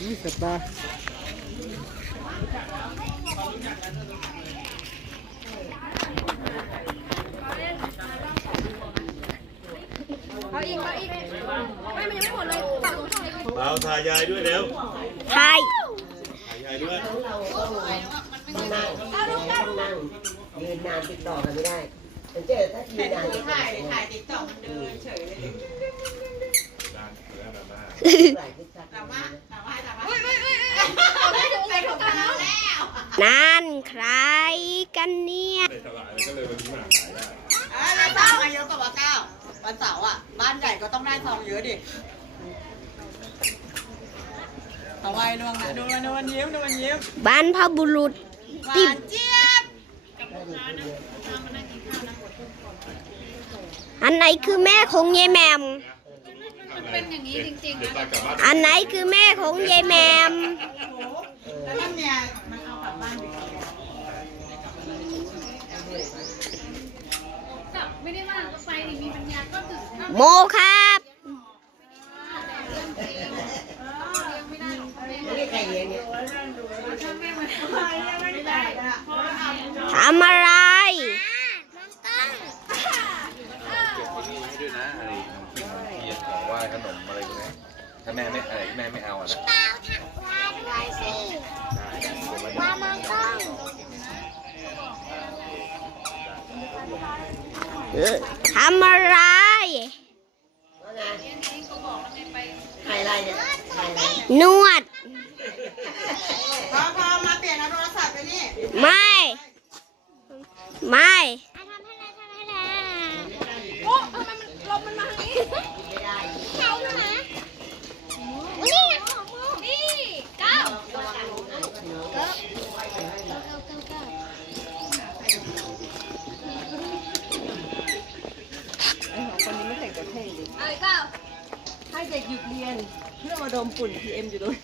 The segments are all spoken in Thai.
นี่สัปดาห์เอาอีกเอาอีกไม่มันยังไม่หมดเลยฝั่งตรงข้างเลยเราถ่ายยายด้วยเร็วใช่ถ่ายยายด้วยเอาลูกกันนั่งยืนนานติดต่อกันไม่ได้ ฉันเจอถ้ายืนนานติดต่อกันไม่ได้ด้านเสือแบบมาหลายทิศทางอุ้ยอุ้ยอุ้ยเอาได้ถึงเลยถูกกันแล้วนั่นใครกันเนี่ย ในตลาดก็เลยวันนี้มาขายได้เอ้ยแล้วซองอายุกับว่าเก้าวันเสาร์อะ บ้านใหญ่ก็ต้องได้ซองเยอะดิเอาไว้ดวงนะดูมันดูมันยิ้มดูมันยิ้มบรรพบุรุษหวานเจี๊ยบ อันไหนคือแม่ของยายแหมม เป็นอย่างนี้จริงๆเดี๋ยวนะตากลับบ้านอันไหนคือแม่ของยายแหมม แล้วถ้าเมียมันเอากลับบ้านดิจับไม่ได้ว่าไปนี่มีปัญญาก็ถึงเอาโมครับไม่ได้หร นมอะไรพวกนี้ถ้าแม่ไม่อะไรแม่ไม่เอาอะนะทำอะไรว่าไงถ่ายอะไรเนี่ยถ่ายอะไรนวด พอพอมาเปลี่ยนเอาโทรศัพท์ไปนี่ไม่ ไม่โอ้ทำไมมันลมมันมาทางนี้เก้าด้วยนะนี่นี่เก้าเก้าเก้าเก้าเก้า คนนี้ไม่แต่งตัวเท่ดิ เอาอีกเก้า ให้เด็กหยุดเรียนเพื่อมาดมฝุ่น PM อยู่ด้วย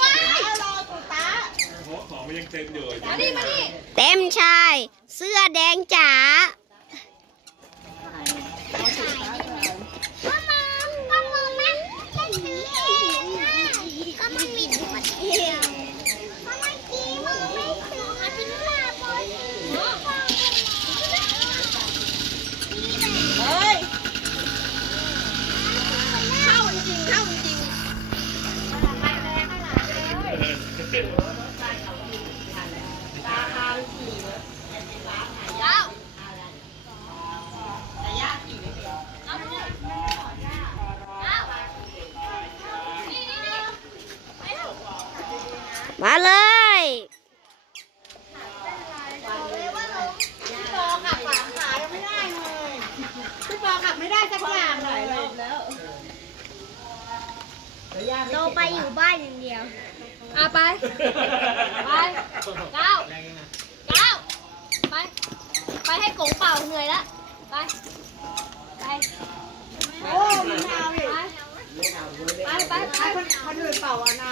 ว้ายรอตุ๊ตาเพราะของมันยังเต็มอยู่มาดิมาดิเต็มชาย เสื้อแดงจ๋า ก็มองก็มองมันก็ถือเองนะก็มันมีตัวเดียวเพราะเมื่อกี้มึงไม่ถือมาทิ้งลาบนหัวฟัง เฮ้ย เข้าจริงเข้าจริง เก้า แต่ยากกี่ไม่เป็น เอาลูกเก้านี่นี่นี่ไปเถอะ มาเลยพี่ปอขับฝาขายังไม่ได้เลยพี่ปอขับไม่ได้สักอย่างเลยเราไปอยู่บ้านอย่างเดียวอะไป ไปเก้าเก้าไป ไปให้กงเป่าเหนื่อยแล้วไป ไป โอ้มันเอาอีกไป ไป ไปให้คนคนอื่นเป่าอันเอาไม่เอานะ